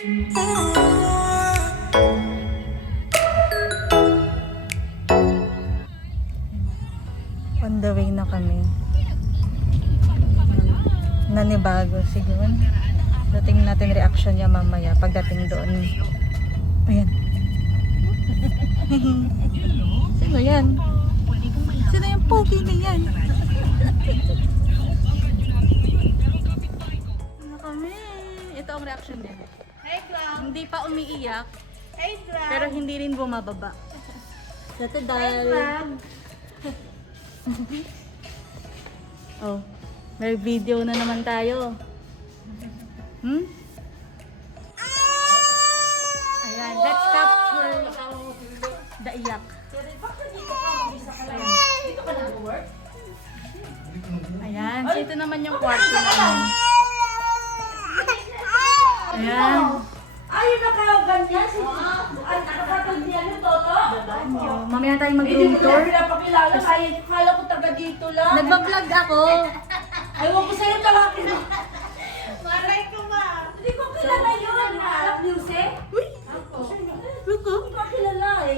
On the way na kami. Nanibago siguro. Dating natin reaction niya mamaya pagdating doon. Ayan. Sino yan? Sino yung pogi na yan? Ano kami? Ito ang reaction niya. Hey, Clown! Hindi pa umiiyak, Hey, Clown! pero hindi rin bumababa. Dati Hey, dahil... Clown! Oh, may video na naman tayo. Hmm? Ayan, let's capture the iyak. Ayan, so ito naman yung kwarto namin. Ayan. Ayun na kayo ganyan. Ay, nakapatod niya ng Toto. Mamaya tayo mag-room tour. Pinapakilala. Ay, kala ko taga dito lang. Nagbablog ako. Ayaw ko sa'yo tawagin mo. Maray ko ma. Hindi ko kilala yun. Anak music? Uy! Look ko. Hindi ko kilala eh.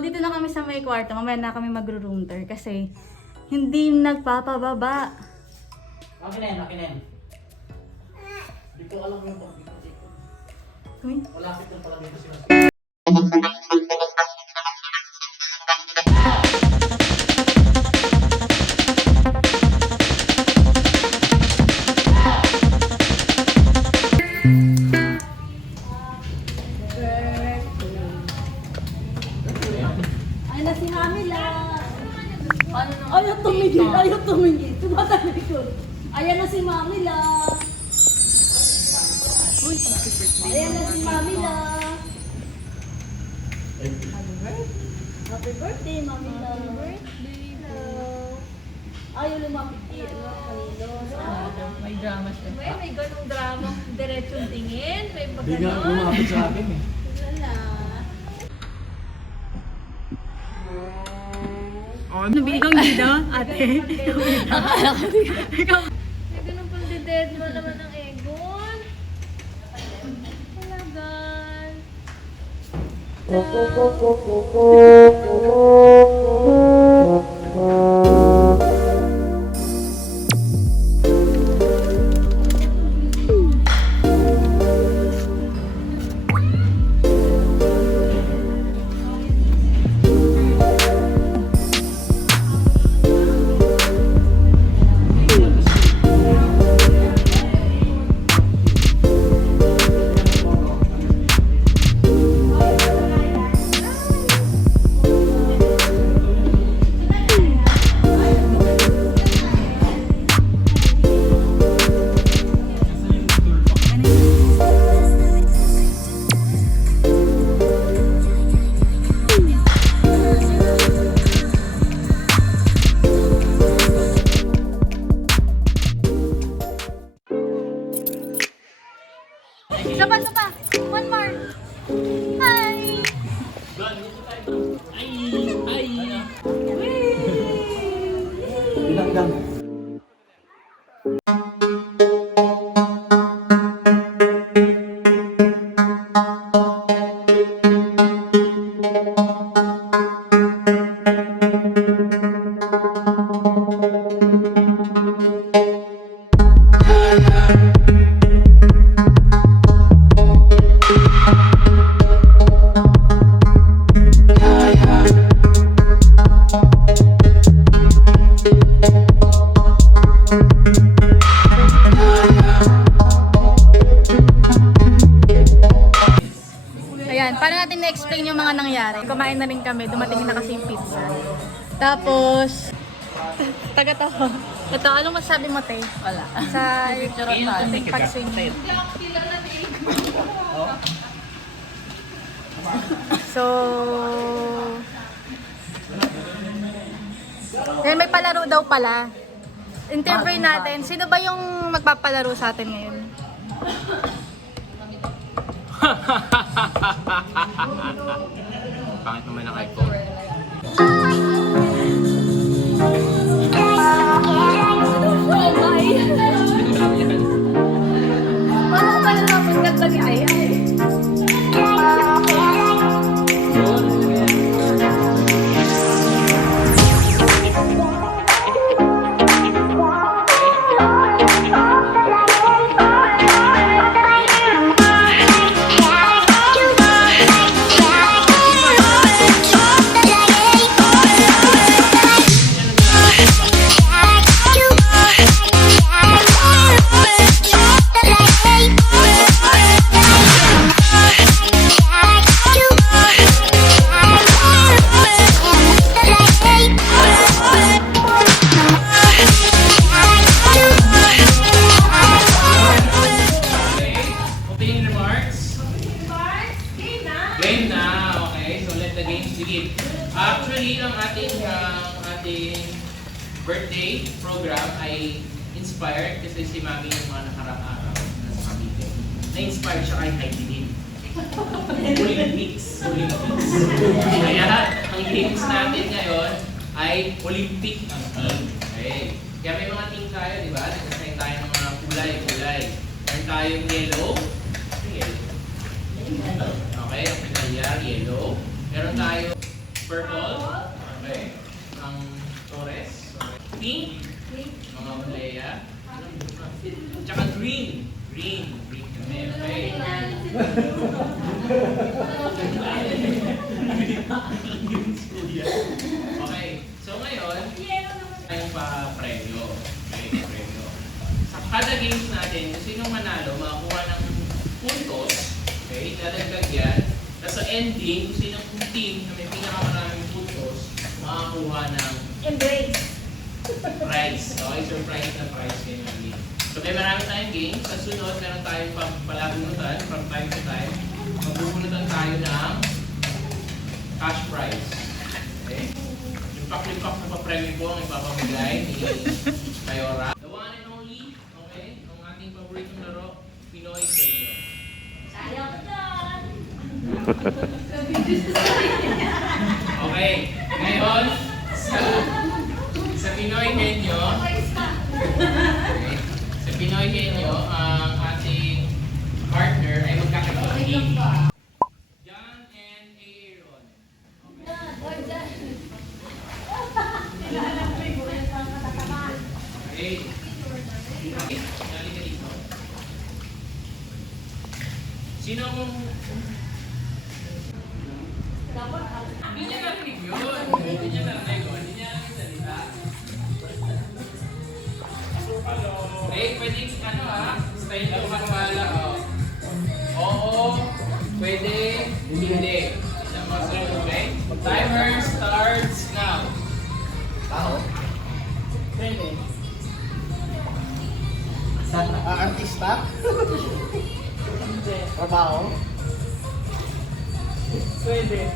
Dito na kami sa may kwarto. Mamaya na kami mag-room tour kasi hindi nagpapababa. Akin na yan, akin na yan. Hindi ko alam yung pag-dito. Uy. Malapit lang pala dito sila. Ay na si Hamila. Ayaw tumigil, ayaw tumigil. Tumatalig ko. Ayan na si Mamila. Ayan na si Mamila. Happy birthday, Mamila. Happy birthday. Ayaw lumapit ano, kanino. May drama siya. May ganong drama, diretsong tingin, may Hindi nga pagano. lumapit sa akin eh. Wala. Nabi, ikaw dito, ate. Akala ko di ikaw. May ganong pang-dead mo naman ng Egon. Talagan. Isa pa. One more. Hi! Binanggang. Ayan, paano natin na-explain yung mga nangyari? Kumain na rin kami, dumating na kasi yung pizza. Tapos, taga to. Ito, anong masabi mo, te? Wala. Sa ating pag-swing. So, yan, may palaro daw pala. Interview natin. Sino ba yung magpapalaro sa atin ngayon? Pangit naman ang iPhone. Paano ko pala napunta sa ay? Actually, ang ating birthday program ay inspired kasi si Mami yung mga nakarang araw na sa Cavite. Na-inspired siya kay Heidelin. Olympics. Kaya, ang games natin ngayon ay Olympic ang team. Okay. Kaya may mga team tayo, di ba? Nagsasayin tayo ng mga kulay. Meron tayong yellow. Okay, ang pinalyar, yellow. Meron tayo purple. Okay. Ang Torres. Pink. Mga Olea. Tsaka green. Green kami. Okay. Okay. So ngayon, tayong pa-premyo. Okay, premyo. Sa kada games natin, kung sinong manalo, makakuha ng puntos. Okay, dadagdag yan. Tapos sa ending, kung sinong team na may pinakamaraming puntos, makakuha ng prize. Okay, surprise na prize kayo namin. So may marami tayong games. Sa sunod, meron tayong palabunutan from time to time. Magbubunutan tayo ng cash prize. Okay? Yung pak-lipak na pa-premyo po ang ipapamigay ni Mayora. The one and only, okay, ang ating paboritong laro, Pinoy Kenyo. Sayang ka doon. Okay, ngayon, sa Pinoy Kenyo, okay, sa Pinoy Kenyo, ang ating partner ay magkakapatid. John and Aaron. Okay. Okay. Dali ka dito. Sino mong... Hindi niya narinig yun. Hindi niya narinig yun. Hindi niya narinig salita. Okay, pwedeng style ko magpala. Oo, pwede, hindi. Okay? Timer starts now. Pwede. Artista? Hindi. Trabaho? Pwede.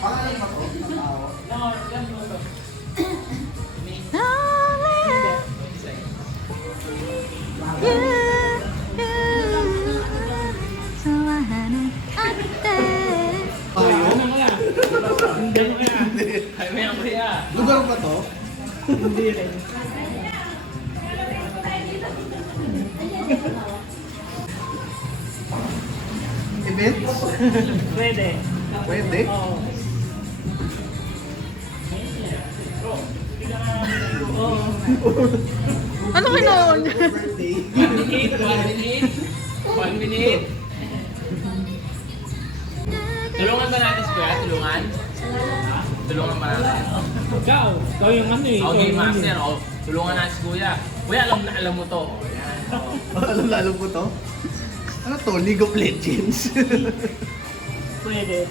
Pangalan mo po? Tao? Oo, yan mo to. Tayo? Ano kaya? Hindi mo kaya? Ay, maya maya. Lugar ba to? Hindi rin. Events? Pwede. Pwede? Oo. Oo. Ano ganoon? Birthday? 1 minute. Tulungan ba natin si Kuya? Tulungan? Tulungan ba natin? Ikaw yung ano eh. Okay, master. Tulungan natin si Kuya. Kuya, alam mo to. Yan. Alam lalo po to? Ano to? League of Legends? Pwede.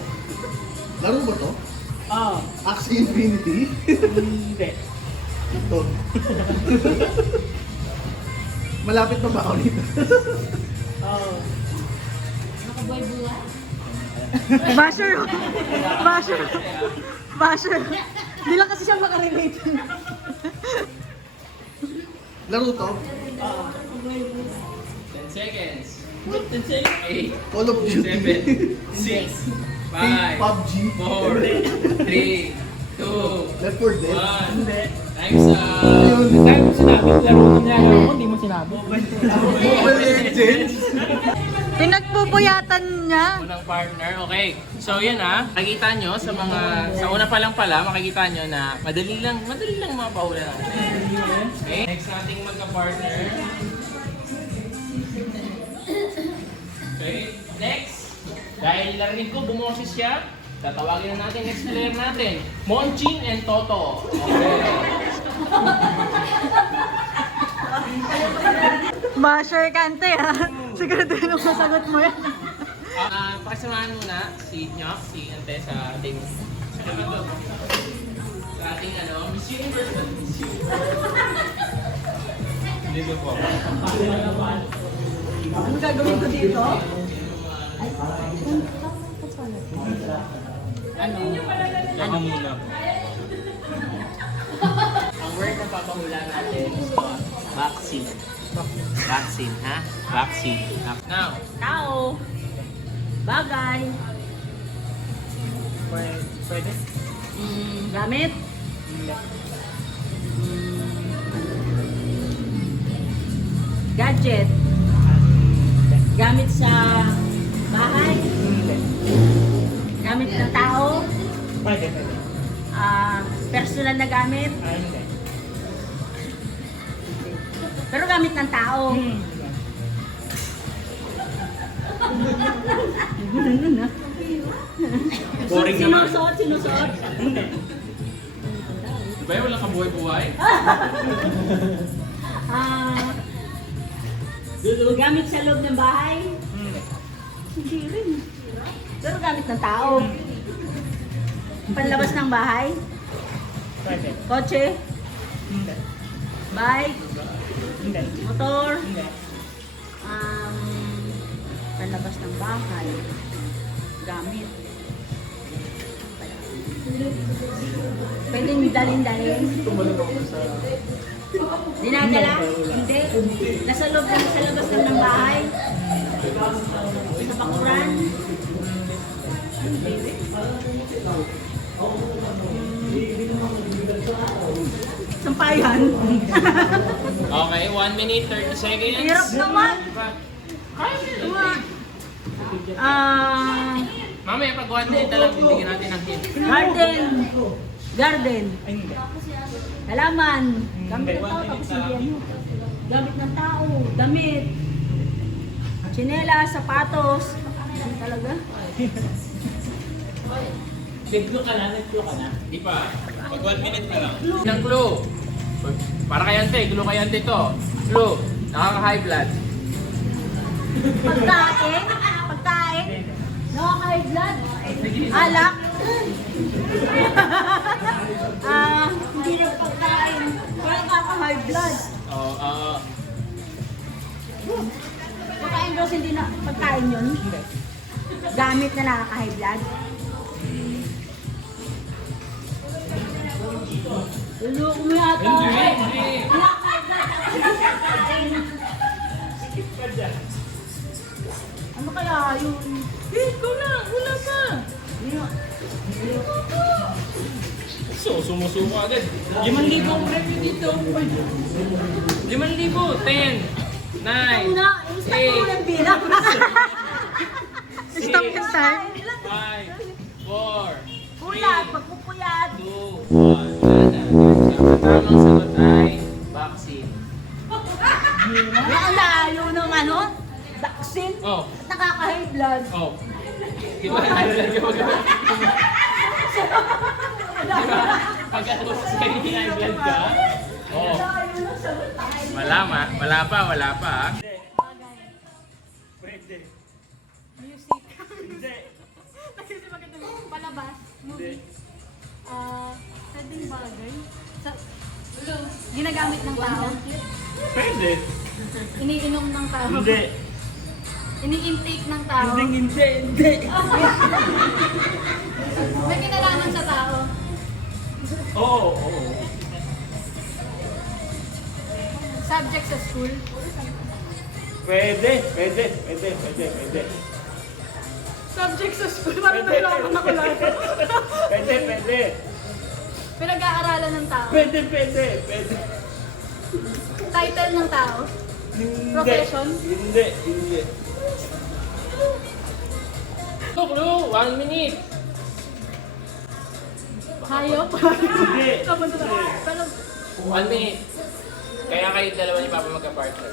Laro ba to? Oo. Axie Infinity? Hindi. Ito. Malapit na ba ako dito? Oo. Basher! Basher! Basher! Hindi lang kasi siya makarelate. Laro to? Oo. 10 seconds. 10 seconds. 8, Call of Duty? 7, 6, 5, PUBG? 4, 3, 2, Left 4 Dead? 1. Hindi. Time's up. Ayun. Dahil mo sinabi, laro mo nilalaro mo, hindi mo sinabi. Mobile Legends? Pinagpupuyatan niya. Unang partner. Okay. So yun nakikita nyo sa una pa lang pala, makikita nyo na madali lang mapahula natin. Okay. Next nating magka-partner. Okay. Next. Dahil narinig ko, bumoses siya, tatawagin na natin next player natin. Monching and Toto. Okay. Basher kante ha. Siguraduhin mo masagot mo yan. Pakisamahan muna si Nyok, si Ante sa ating sa ating Miss Universe. Dito po. Ano gagawin ko dito? Ano muna? Ang word na papahula natin is vaccine. Vaccine, ha? Vaccine. Now, Tao. Bagay. Pwede? Gamit. Hindi. Gadget. Gamit sa bahay. Hindi. Gamit ng tao. Pwede. Personal na gamit. Hindi. Pero gamit ng tao. boring naman. Sinusuot. Hindi. Ba wala ka buhay-buhay? Gamit sa loob ng bahay. Hindi. Hindi rin. Pero gamit ng tao. Panlabas ng bahay. Pwede. Kotse. Hindi. Bike. Hindi. Motor. Hindi. Panlabas ng bahay. Gamit. Pwedeng dalhin-dalhin. Dinadala? Hindi. Nasa loob lang, sa labas lang ng bahay. Sa bakuran. Sampayan. Okay, 1 minute, 30 seconds. Hirap naman. Mamaya pag 1 minute na lang, bibigyan natin ng hint. Garden. Garden. Ay, hindi. Halaman. Gamit ng tao, tapos hindi ano. Gamit ng tao. Damit. Chinela, sapatos. Ano talaga? Nag-clue ka na? Nag-clue ka na? Di pa. Pag 1 minute na lang. Ng clue. Para kay Ante, clue kay Ante to. Clue. Nakaka-high blood. Pagkain. Pagkain. Nakaka-high blood. Alak. Hindi na pagkain. Kaya nakaka-high blood. Oo, Pagkain daw hindi na pagkain yun. Hindi. Gamit na nakaka-high blood. Luloko mo yata. Hindi. Nakaka-high blood. Ano kaya yun? Ikaw na! Wala pa! So, sumusuko agad. 5,000 ang premyo dito. 5,000, 10, 9, Una, stop mo ng bilang. Stop and start. 5, 4, Puyat, pagpupuyat. 2, 1. Tamang sagot ay vaccine. Ang layo ng ano? Vaccine. Oh, Nakaka-high blood. oh. Di ba nalagay mo gawin? Pagkatapos sa high blood ka? Oh. Wala pa. Pwede. Music. Hindi. Kasi maganda palabas. Hindi. Pwedeng bagay. Ginagamit ng tao. Pwede. Iniinom ng tao. Hindi. Ini-intake ng tao. Hindi. May kinalaman sa tao. Oo. Subject sa school. Pwede. Subject sa school. Parang nahirapan ako lang. Pwede. Pinag-aaralan ng tao. Pwede. Title ng tao. Profession? Hindi. Clue, 1 minute. Hayop. Hindi. Pero 1 minute. Kaya kayo dalawa ni Papa magka-partner.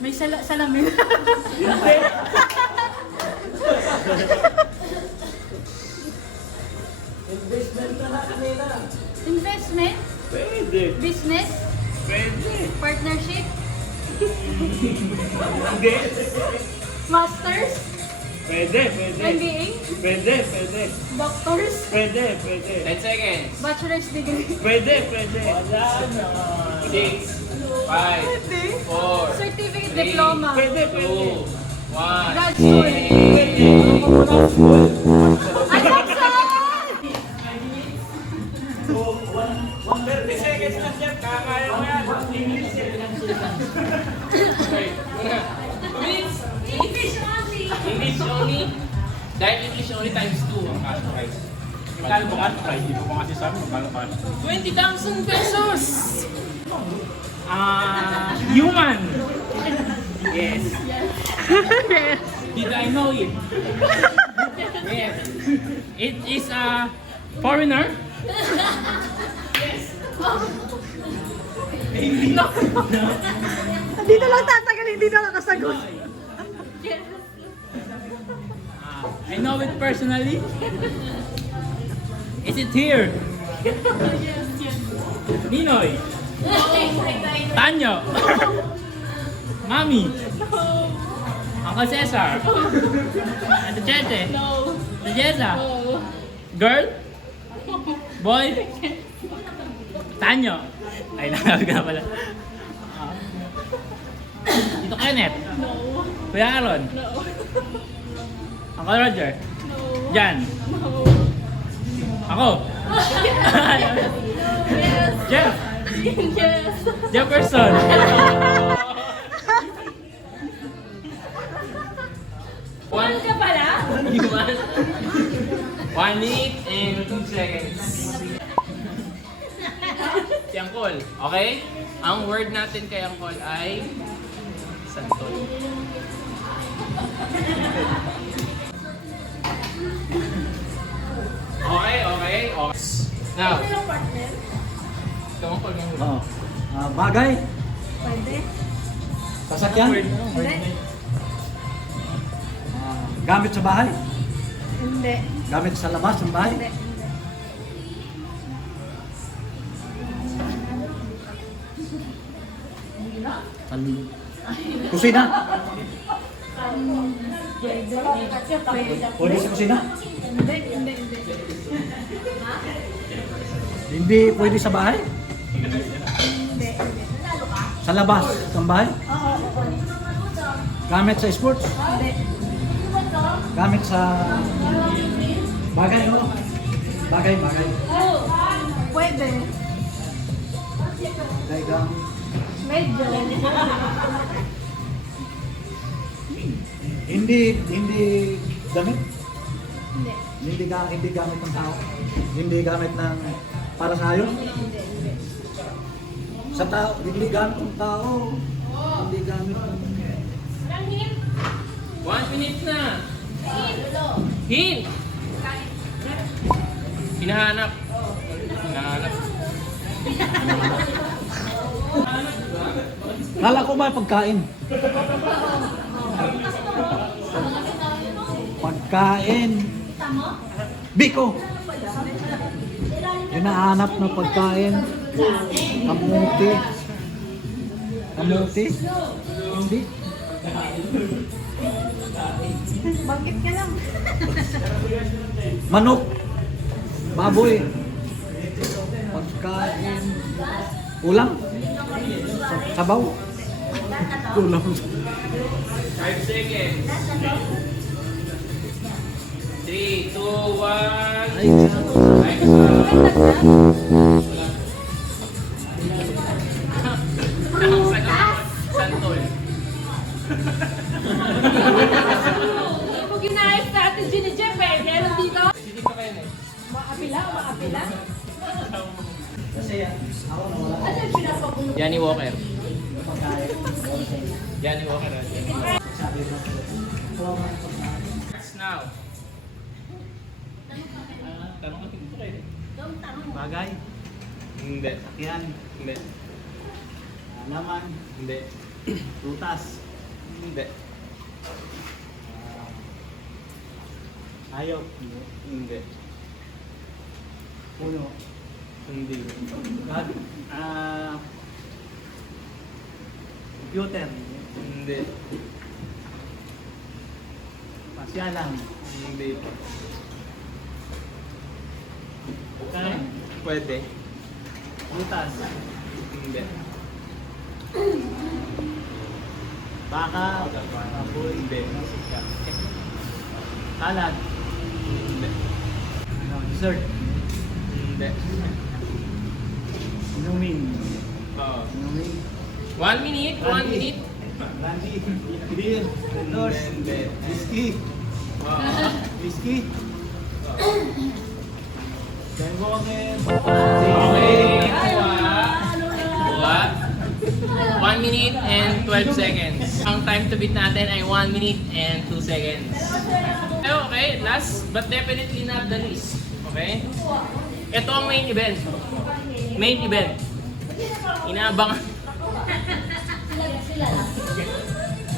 may salamin. Hindi. Investment? Pwede. Business? Pwede. Partnership? Hindi. Masters? Pwede, pwede. MBA? Pwede, pwede. Doctors? Pwede, pwede. 10 seconds. Bachelor's degree? Pwede, pwede. Wala na. 6, 5, 4, Certificate 3, diploma? Pwede, pwede. 2, 1. Grad school? Ay, saksan! 30 seconds na, chef. Kakaya mo yan. English yan. Okay, muna. 2 minutes. English only! English only. Dahil English only times 2 ang cash prize. Magkano ba cash prize? Hindi mo pa kasi sabi magkano cash. 20,000 pesos! Human. Yes. Did I know it? Yes. It is a foreigner. Dito lang tatagal, hindi na nakasagot. I know it personally. Is it here? Ninoy. Tanyo. Mami. Uncle Cesar. Ate Chete. Ate Jessa. Girl? Boy? Tanyo. Ay, nakawag ka pala. Tito Kenneth? Kuya Aaron? Uncle Roger? Jan? Ako? Jeff? Jefferson? One ka pala? 1 minute and 2 seconds. Si Angkol, okay? Ang word natin kay Angkol ay santol. Okay, okay, okay. Now, ito Angkol ng word. Bagay, Pwede. sasakyan, Hindi. gamit sa bahay, Hindi. gamit sa labas ng bahay, Hindi. kusina, Pwede. pwede sa kusina, Hindi. Hindi. Hindi. hindi pwede sa bahay, Hindi. sa labas ng bahay, Oo. gamit sa sports, Hindi. gamit sa bagay, no? Bagay, bagay. Pwede. Bagay, gamit. Medyo. Hindi gamit, Hindi. hindi gamit ng tao, hindi gamit ng para sa ayon. Sa tao, hindi gamit ng tao, hindi gamit ng 1 minute na. Hint! Hinahanap. Hinahanap. Kala ko ba pagkain? Pagkain. Biko. Hinahanap na pagkain. Kamuti. Kamuti. Hindi. Bakit ka lang? Manok. Baboy. Pagkain. Ulam. Sabaw. Ulam. 5 seconds. 3, 2, 1. Ay, Santol. Pag ginayos strategy ni Jeff eh, meron dito. Hindi pa kayo na eh. Maapila, maapila. Johnny Walker. Johnny Walker. Starts now. Tanong natin dito kayo. bagay. Hindi. Yan. Hindi. Laman. Hindi. Prutas. Hindi. Hayop. Hindi. Puno. Hindi. Computer. Hindi. Pasyalan. Hindi. Kain. Pwede. Butas. Hindi. Baka. Baboy. Hindi. Salad. Hindi. Ano, dessert. Hindi. Inumin. Oo. Inumin. 1 minute, 1 minute. Brandy. Beer. Endors. Hindi. Whiskey. Whiskey. Bengoken. Okay, buwa. 1 minute and 12 seconds. Ang time to beat natin ay 1 minute and 2 seconds. Okay, last but definitely not the least. Okay? Ito ang main event. Main event. Inaabangan.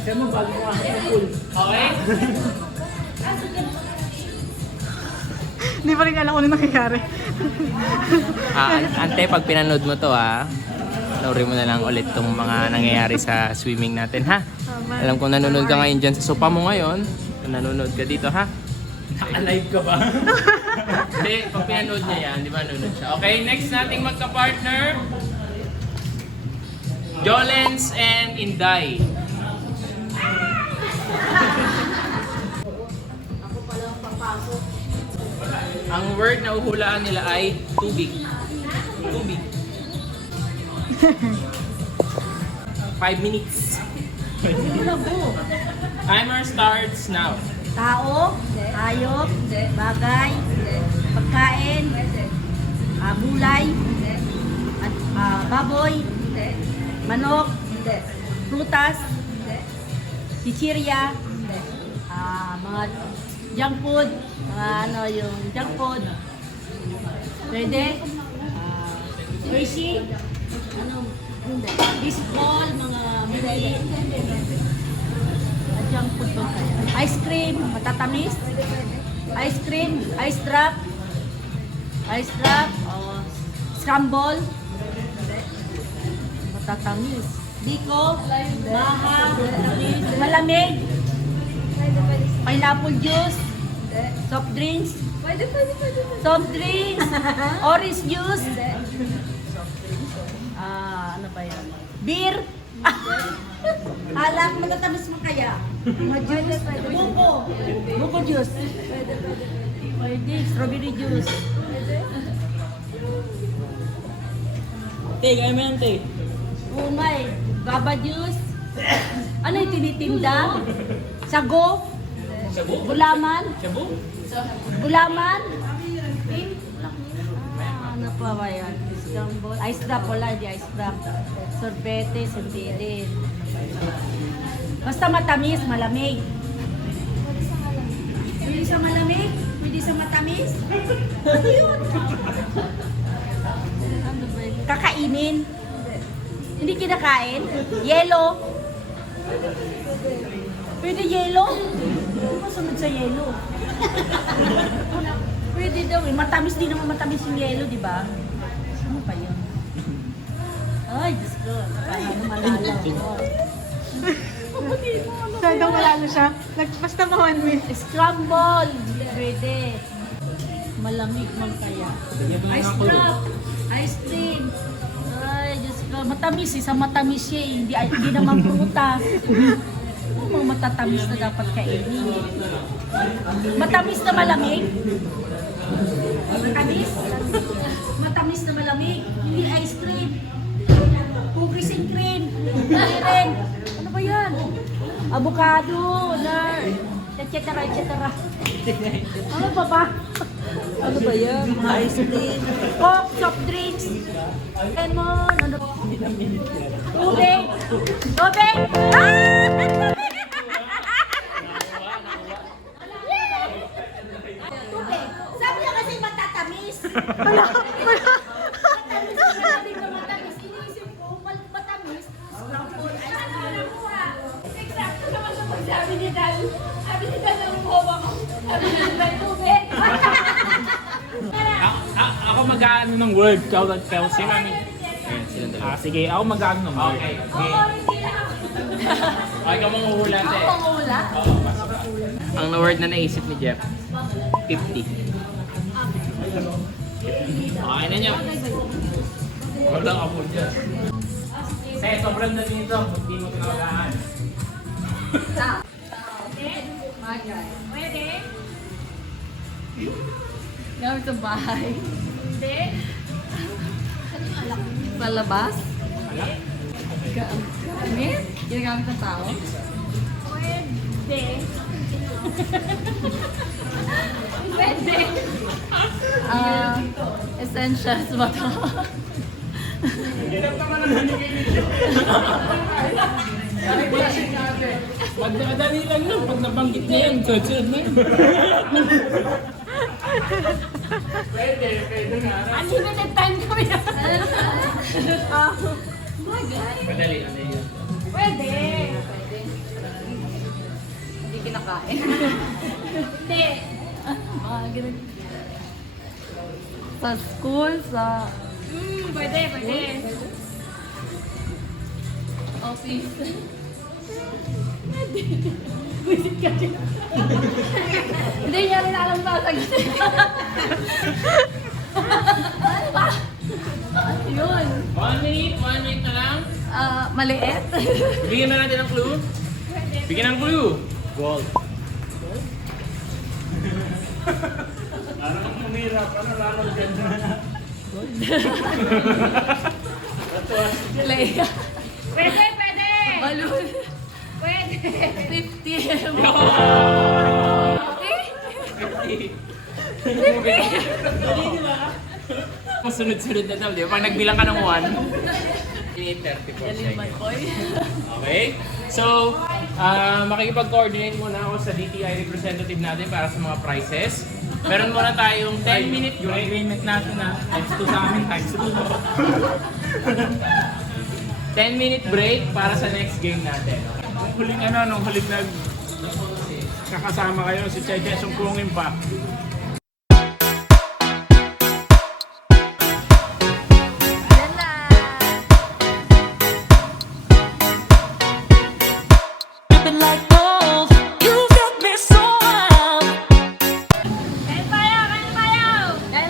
Kasi mo bago mo ang pool. Okay? Hindi pa rin alam kung ano nangyayari. Ante, pag pinanood mo to panoorin mo na lang ulit tong mga nangyayari sa swimming natin ha. Alam kong nanonood ka ngayon dyan sa sopa mo ngayon. Kung nanonood ka dito ha. Naka-live ka ba? Hindi, pag pinanood niya yan, di ba nanonood siya? Okay, next nating magka-partner. Jolens and Inday. Ang word na uhulaan nila ay tubig. Tubig. 5 minutes. Timer starts now. Tao, hayop, bagay, pagkain, gulay, at baboy, manok, prutas, chichirya, mga junk food, mga ano yung junk food. Pwede. Hershey, ano, baseball, mga mili. Junk food ba kaya? Ice cream, matatamis. Ice cream, ice drop, scramble, matatamis. Biko, maha, matatamis, malamig, pineapple juice, soft drinks, soft drinks, orange juice, ano ba yan? Beer, alak, matatamis mo kaya? Juice, buko juice, pwede, strawberry juice, Te, kaya mo yan, te. umay, gaba juice, ano yung tinitinda? Sago, gulaman, gulaman, ano pa ba yan? Scramble, ice drop, wala, di ice drop, sorbete, hindi din. Basta matamis, malamig. Pwede sa malamig? Pwede sa matamis? Ano yun? Ano ba yun? Kakainin? Hindi kinakain? Yelo? Pwede yelo? Ano masunod sa yelo? Pwede daw eh. Matamis din naman matamis yung yelo, di ba? Ano pa yun? Ay, Diyos ko. Paano malalaw ko? Saan daw malalo siya? Basta mo 1 minute. Scramble! Pwede. Malamig man kaya. Ice drop! Ice cream! Ay, Diyos ko. Matamis eh. Sa matamis siya eh. Hindi naman prutas. Ano mga matatamis na dapat kainin? Matamis na malamig? Matamis? Matamis na malamig? Hindi ice cream. Cookies and cream. Hindi rin. Ano ba yan? Avocado na etc. Ano pa ba? Ano ba yan? Ice cream. Coke, soft drinks. Lemon. Ano? Tubig. Tubig. Ah! Tubig. Sabi niya kasi matatamis. Matamis. Sabi ko matamis. Iniisip ko, matamis. Scramble ice cream. Exacto naman sa pagsabi ni Dan. Sabi ni Dan ang boba ko. Sabi ni Dan, tubig. Ako mag-aano ng word. Ikaw sila ni. Sige, ako mag-aano ng word. Okay. Okay, ka manghuhula, te. Ako mangula. Oo, basta. Ang na-word na naisip ni Jeff, 50. Okay na niya. Wala ka po dyan. Eh, sobrang dami nito. Hindi mo kinakagaan. Pwede? Gamit sa bahay. Hindi. Sa labas. Gamit? Ginagamit ng tao? Pwede. Pwede. Essentials ba to? Magdadali lang yun. Pag nabanggit niya yan, sunod na yun. Unlimited time kami na. Madali na yun. Pwede. Hindi kinakain. Hindi. Mga ganun. Sa school, sa Pwede, pwede. office. Visit ka dyan. Hindi niya rin alam sasagutin. Yun. 1 minute na lang. Maliit. Bigyan na natin ng clue. Bigyan ng clue. Gold. Leia. Pwede, pwede. Balloon. Pwede. 50. Masunod-sunod na daw, di ba? Pag nagbilang ka ng 1, 34 seconds. Okay? So, makikipag-coordinate muna ako sa DTI representative natin para sa mga prizes. Meron muna tayong 10-minute Yung break. agreement natin na times 2 sa amin, times 2. 10-minute break para sa next game natin. Nung huling nung huling kakasama kayo, si Cheche sungkungin pa.